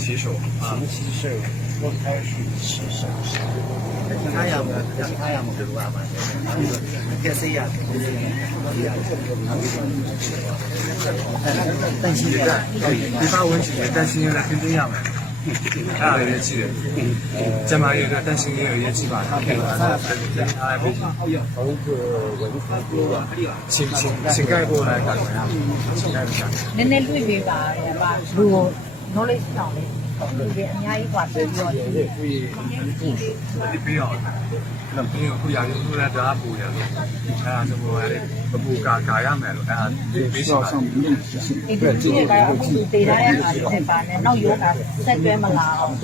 骑手啊，骑手，我开始骑手。他要么，他要么给我嘛，这是呀，担心的，你把问题担心来跟这样的，他有业绩，这嘛有个担心也有业绩吧，他给我，他不请盖过来干什么呀？请盖一下。那绿皮吧，路努力上的。ဒီအများကြီးกว่าပြီးတော့ဒီပြီးတော့ဒီကိုရရုံလို့လည်းဒါပူတယ်အဲ့ဒါဆိုတော့ပူကာရမယ်လို့အဲ့ဒါပြီးဆောင်ဆောင်ပြီးဒီကတော့အခုဒေတာရဲ့အားဖြင့်ပါနဲ့နောက်ရောတာဆက်တွဲမလာအောင်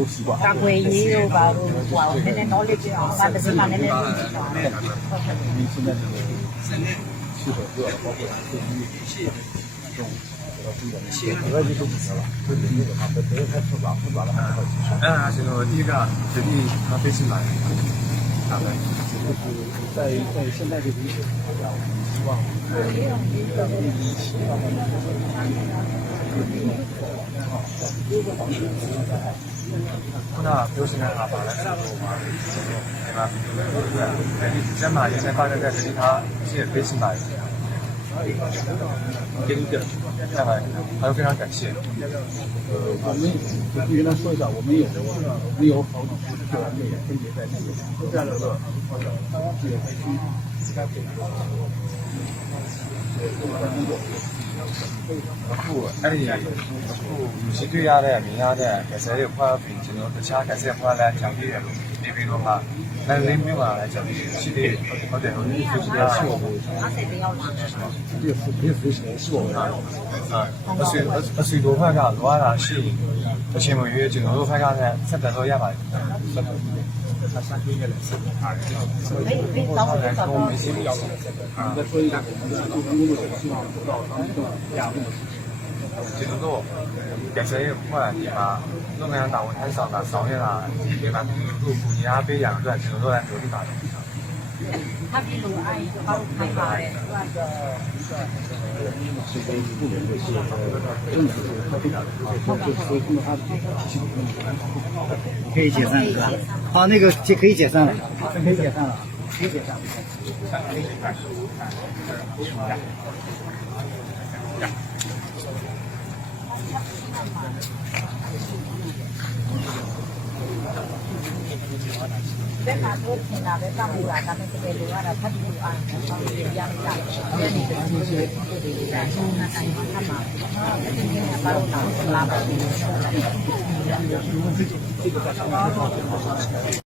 ကာကွယ်ရေးတို့ပါလို့ဟိုနည်းနည်း knowledge ပြအောင်ဒါတစ်စမှနည်းနည်းသိချင်တာဒီစနေစနေရှိတော့ပြောတော့ပေါ့ရှိ写合计都不行了，就等于他本身太复杂了，还要技术。哎，这个第一个决定他飞进来，他们就是在现在这个市场上，我们希望那流行的哈巴来说嘛，对吧？对，先把原先发生在这里，他是飞进来的。给你点，下来还有非常感谢。我们就跟他说一下，我们有好几个也分别在那个这样的这个区应该可以。အခုအဲ့ဒီအခုရှိတွေ့ရတဲ့မြင်ရတဲ့ကစားရေးဖွဲ့ပြီးကျွန်တော်တခြားကစားဖွဲ့လည်းကြောင်ပြည့်တယ်လို့ဒီပြီးတော့မှလည်းလေးမျိုးပါလည်းကြောင်ပြည့်ရှိတယ်ဟုတ်တယ်ဟုတ်တယ်ရှိတယ်ရှိတယ်50တယောက်လာတယ်别服谁是我们အဆွေတို့ဖက်ကလွားတာရှိအချိန်မရွေးကျွန်တော်တို့ဖက်ကလည်းဆက်တယ်တော့ရပါတယ်ဆက်တယ်他上去应该来吃啊，我们先要再说一下，就工作希望做到咱们这样，只能够感谢也快点吧，弄个人打我太少了，少点了，别把入股你啊被养出来，只能够来努力打。他比如爱包开发的，可以解散是吧？好，那个可以解散了，可以解散了，可以解散。ဘက်မှာတော့ထင်တာပဲပတ်ဖို့တာဒါပေမဲ့တကယ်လို့ကတော့ဖတ်ပြီးအားနဲ့ဆောင်းရရမလား။ဒီနေ့ဒီလိုမျိုးပို့ပြီးတာဘုံနဲ့တိုင်းမှာထပ်မှာ။ဒီနေ့ကဘာလို့လာပါ့မလဲ။